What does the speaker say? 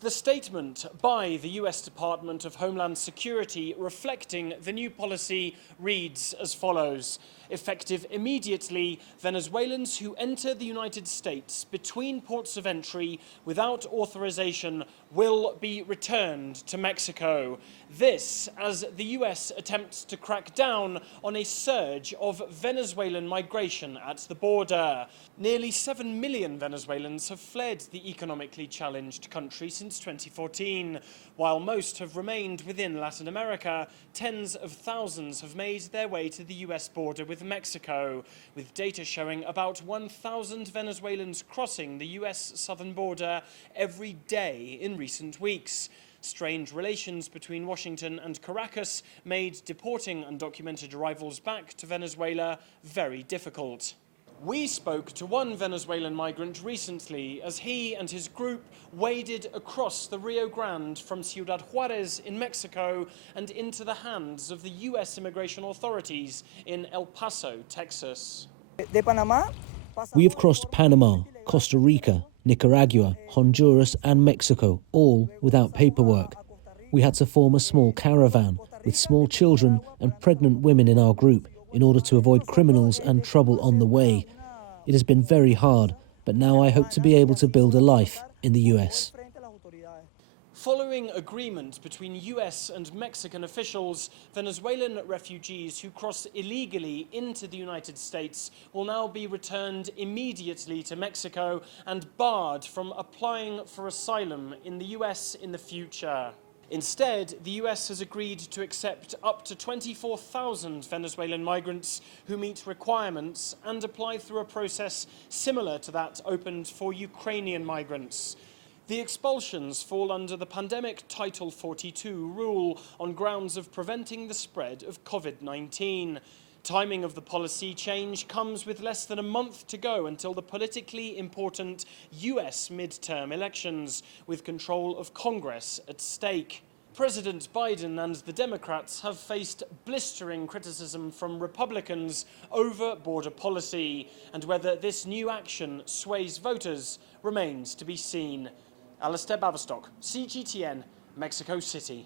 The statement by the US Department of Homeland Security reflecting the new policy reads as follows. Effective immediately, Venezuelans who enter the United States between ports of entry without authorization will be returned to Mexico. This as the US attempts to crack down on a surge of Venezuelan migration at the border. Nearly 7 million Venezuelans have fled the economically challenged country since 2014. While most have remained within Latin America, tens of thousands have made their way to the US border with Mexico, with data showing about 1,000 Venezuelans crossing the US southern border every day in recent weeks. Strained relations between Washington and Caracas made deporting undocumented arrivals back to Venezuela very difficult. We spoke to one Venezuelan migrant recently as he and his group waded across the Rio Grande from Ciudad Juarez in Mexico and into the hands of the US immigration authorities in El Paso, Texas. We have crossed Panama, Costa Rica, Nicaragua, Honduras and Mexico, all without paperwork. We had to form a small caravan with small children and pregnant women in our group in order to avoid criminals and trouble on the way. It has been very hard, but now I hope to be able to build a life in the US. Following agreement between US and Mexican officials, Venezuelan refugees who cross illegally into the United States will now be returned immediately to Mexico and barred from applying for asylum in the US in the future. Instead, the US has agreed to accept up to 24,000 Venezuelan migrants who meet requirements and apply through a process similar to that opened for Ukrainian migrants. The expulsions fall under the pandemic Title 42 rule on grounds of preventing the spread of COVID-19. Timing of the policy change comes with less than a month to go until the politically important US midterm elections, with control of Congress at stake. President Biden and the Democrats have faced blistering criticism from Republicans over border policy, and whether this new action sways voters remains to be seen. Alistair Baverstock, CGTN, Mexico City.